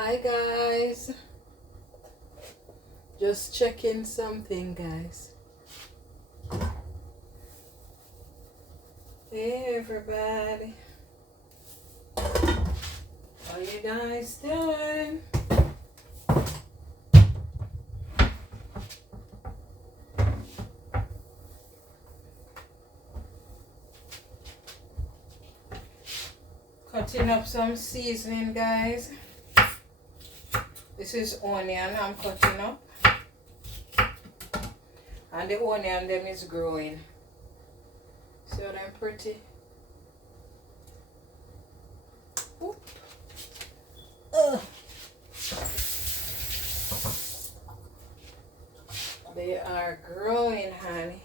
Hi guys, just checking something guys. Hey everybody, how you guys doing? Cutting up some seasoning guys. This is onion I'm cutting up. And the onion them is growing. See how them pretty? Oop. They are growing, honey,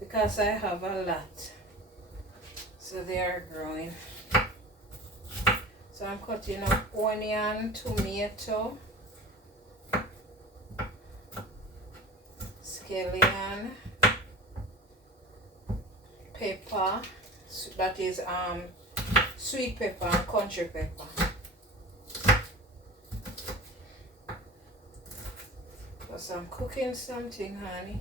because I have a lot. So they are growing. So I'm cutting up onion, tomato, scallion, pepper, that is sweet pepper and country pepper. Because I'm cooking something, honey.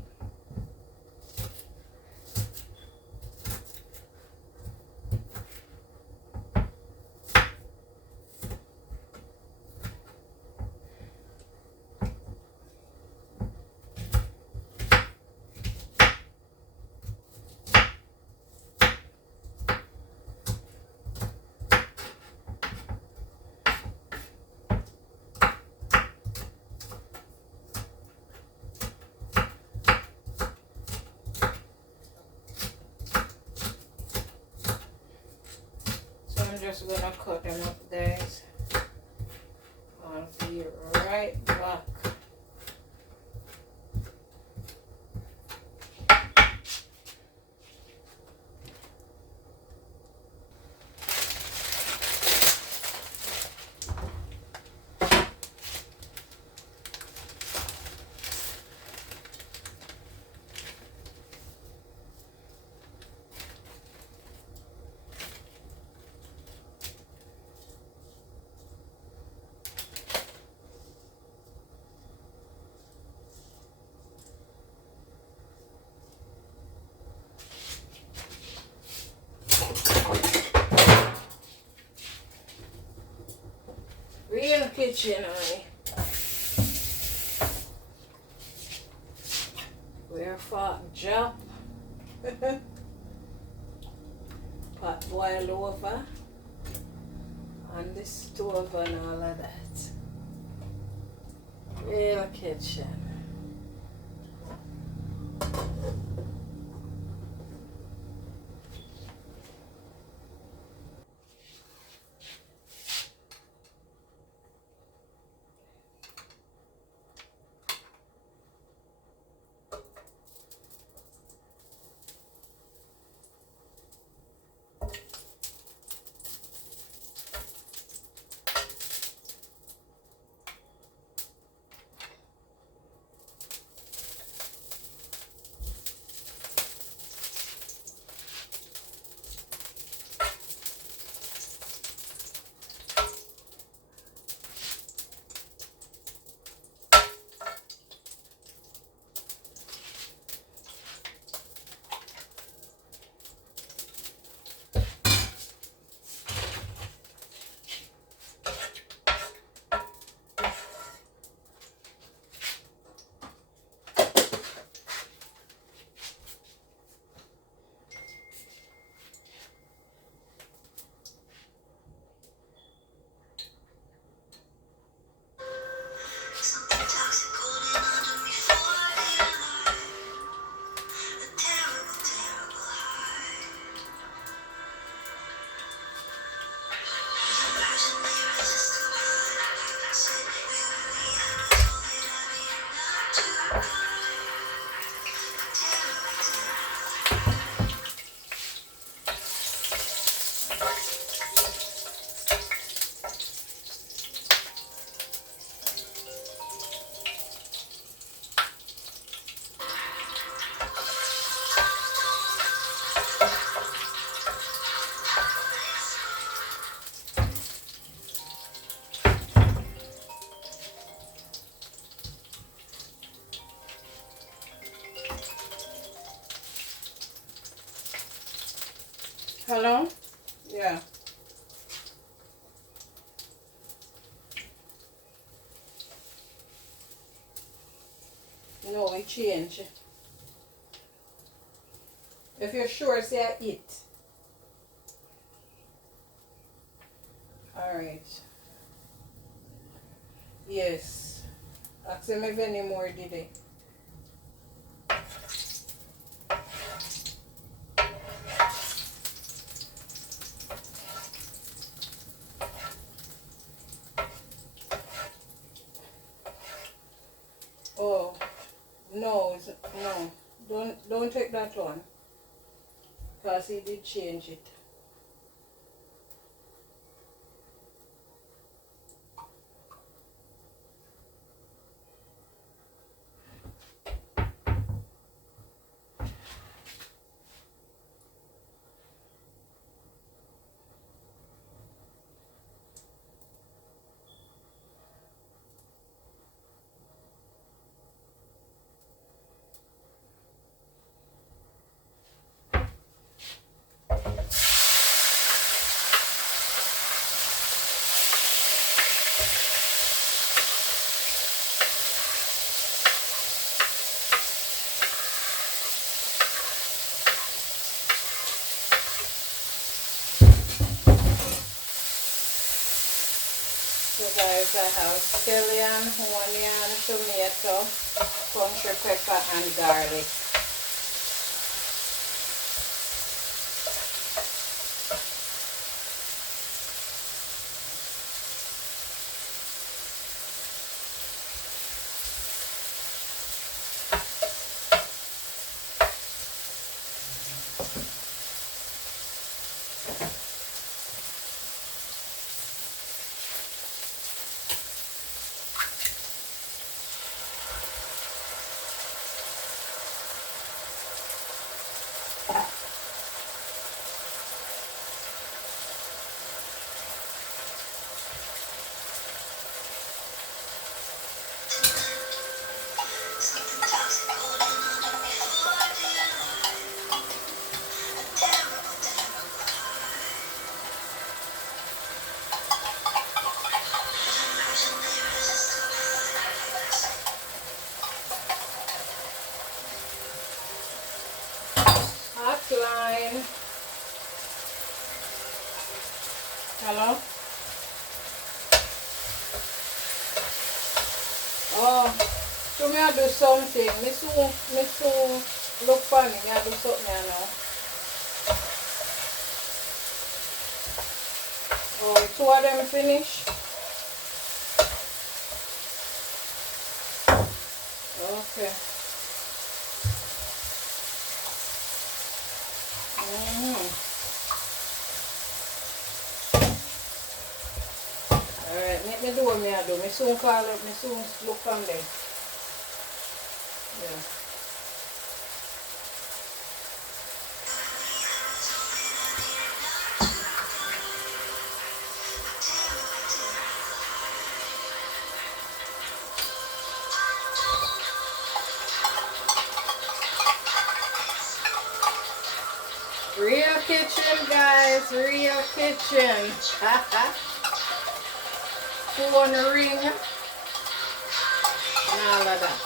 I'm just gonna cut them up, guys. I'll be right back. Real kitchen, honey. We're fought job. Pot boil over. On the stove and all of that. Real kitchen. Yeah. No, it change. If you're sure, say I eat. Alright. Yes. Ask him if any more did it. Oh, no, no. Don't take that one. Because he did change it. So guys, I have scallion, onion, tomato, country pepper and garlic. Hotline. Hello? Oh, so me I do something. Me soon look funny. Me I do something now. Oh, two of them finish. Okay. Alright, make me do what me I do. Me soon call up, me soon look from there. Yeah. Real kitchen, guys. Real kitchen. Phone ring. And all of that.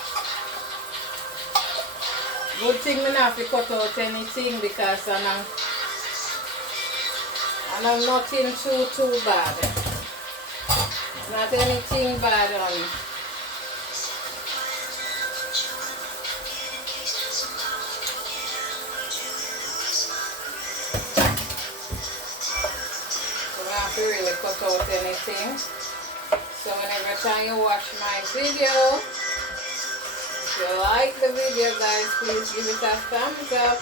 Good thing me not have to cut out anything because I'm nothing too bad. Not anything bad on me. So I don't have to really cut out anything. So whenever time you watch my video, if you like the video, guys, please give it a thumbs up.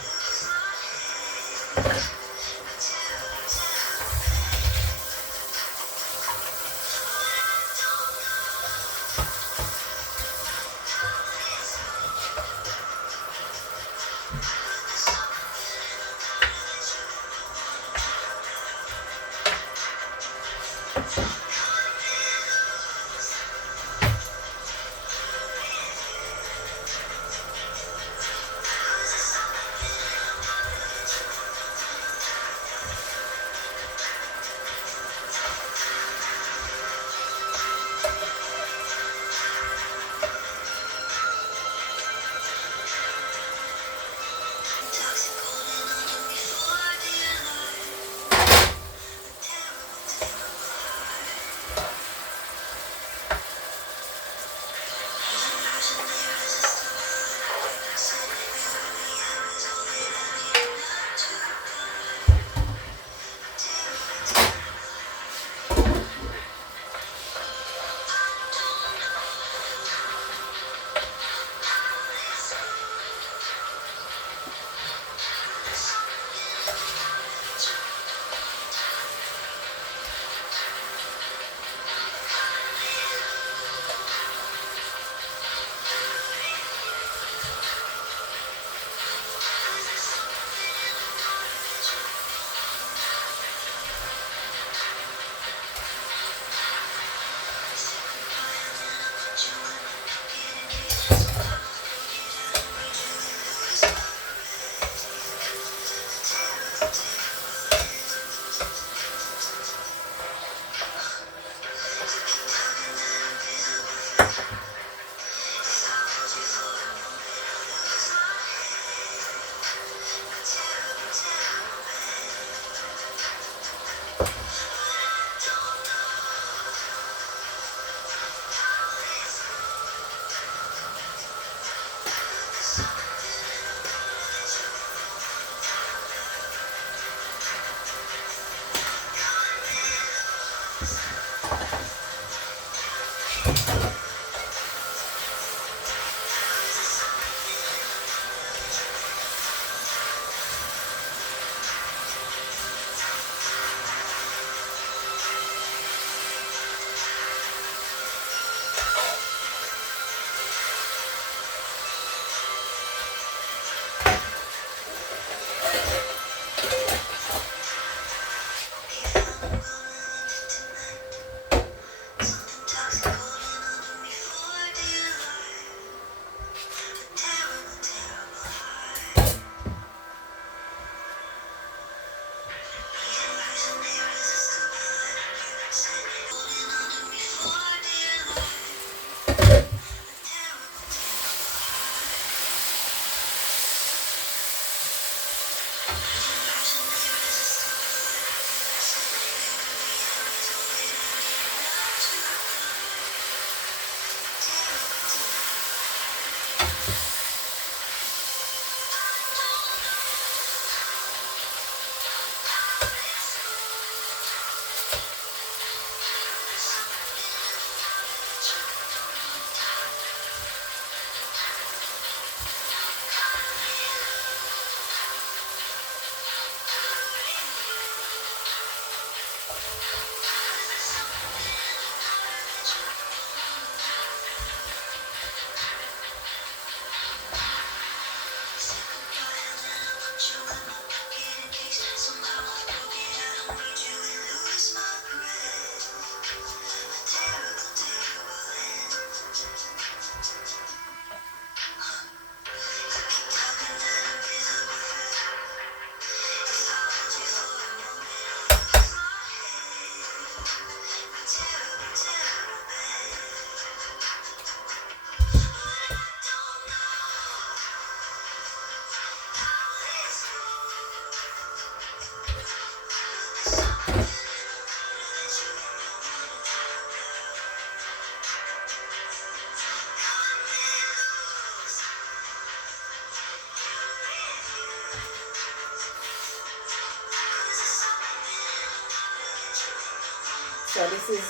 So this is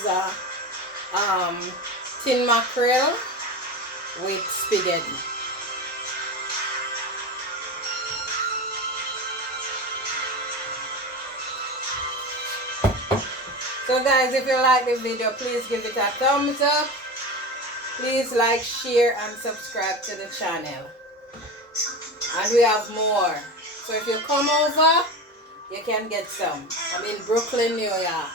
tin mackerel with spaghetti. So guys, if you like the video, please give it a thumbs up. Please like, share, and subscribe to the channel. And we have more. So if you come over, you can get some. I'm in Brooklyn, New York.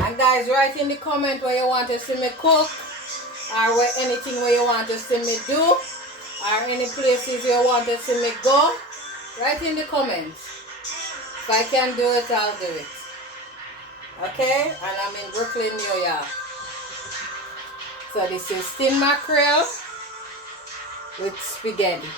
And guys, write in the comment where you want to see me cook, or where anything where you want to see me do, or any places you want to see me go. Write in the comments. If I can do it, I'll do it. Okay? And I'm in Brooklyn, New York. So this is tin mackerel with spaghetti.